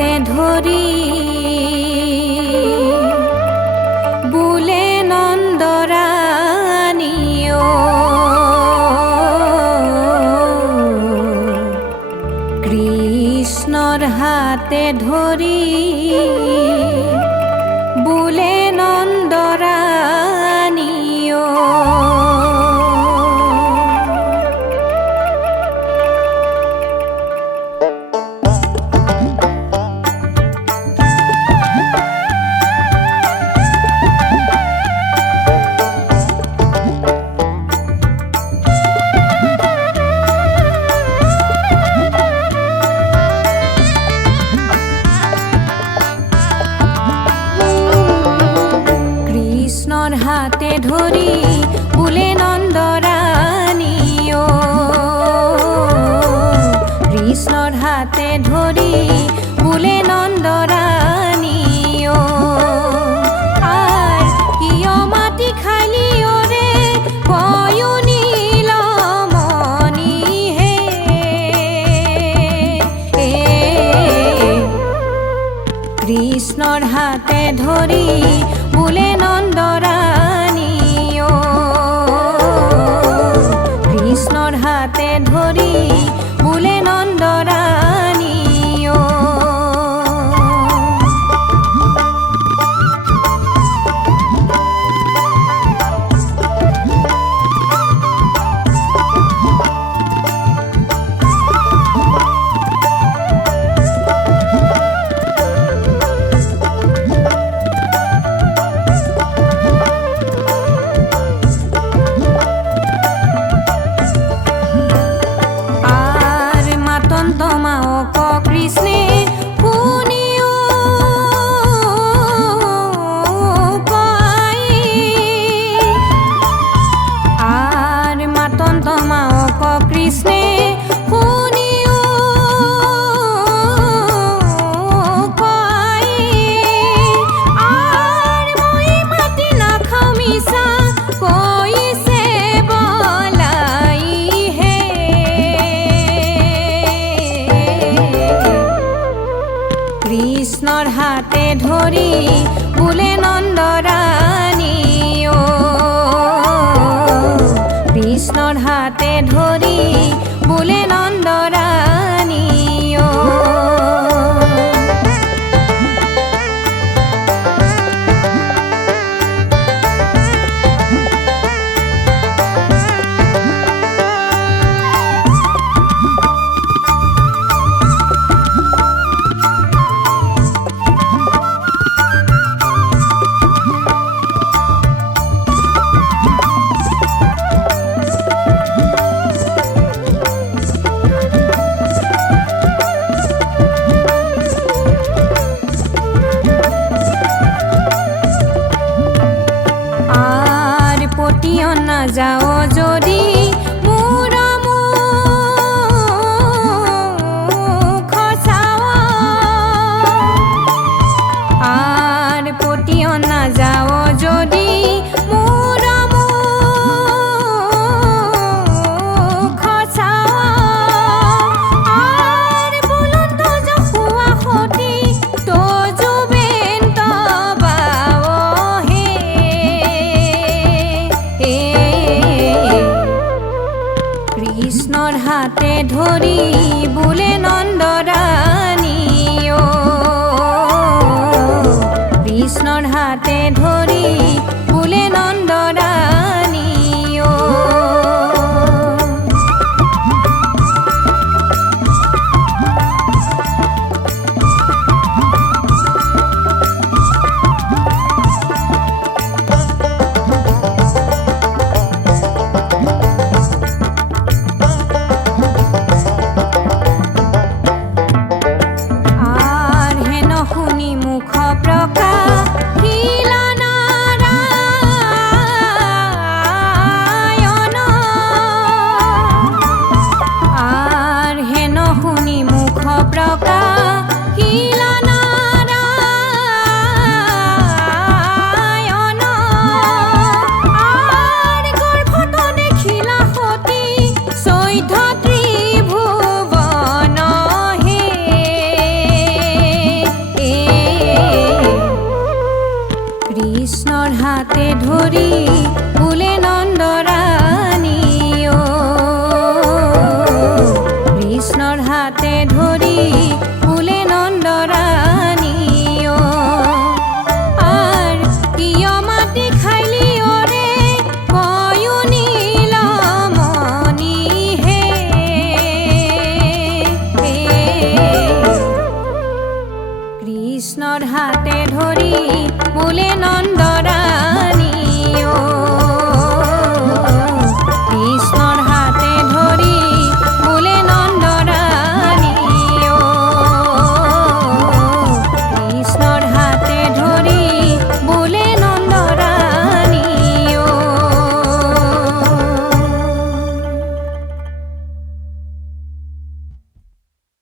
হাতে ধৰি বোলে নন্দৰাণী অ কৃষ্ণৰ হাতে ধৰি বোলে নন্দৰাণী অ কৃষ্ণৰ হাতে ধৰি বোলে নন্দৰাণী অ কৃষ্ণৰ হাতে ধৰি বোলে নন্দৰাণী অ আৰ কিয় মাটি খালি অৰে কয়ো নীলমণি হে কৃষ্ণৰ হাতে ধৰি বোলে নন্দৰাণী অ কৃষ্ণৰ হাতে ধৰি বোলে নন্দৰাণী অ কৃষ্ণে শুনিও কয় আর মাতন্ত মাওক কৃষ্ণে শুনিও কয় আর মই মাটি নাখাও মিছা কৈছে বলাই হে কৃষ্ণৰ হাতে ধৰি বোলে নন্দৰাণী অ কৃষ্ণৰ হাতে ধৰি বোলে নন্দৰাণী অ পতিয়ন নাযাও যদি মোৰ মুখ চাও আৰ পতিয়ন নাযাও যদি মোৰ মুখ চাও আৰ বুলন্ত জখুৱা সতি তো জুবেন তবাও হে কৃষ্ণৰ হাতে ধৰি বোলে নন্দৰাণী অ কৃষ্ণৰ হাতে ধৰি বোলে নন্দৰাণী অ হাতে ধৰি বোলে নন্দৰাণী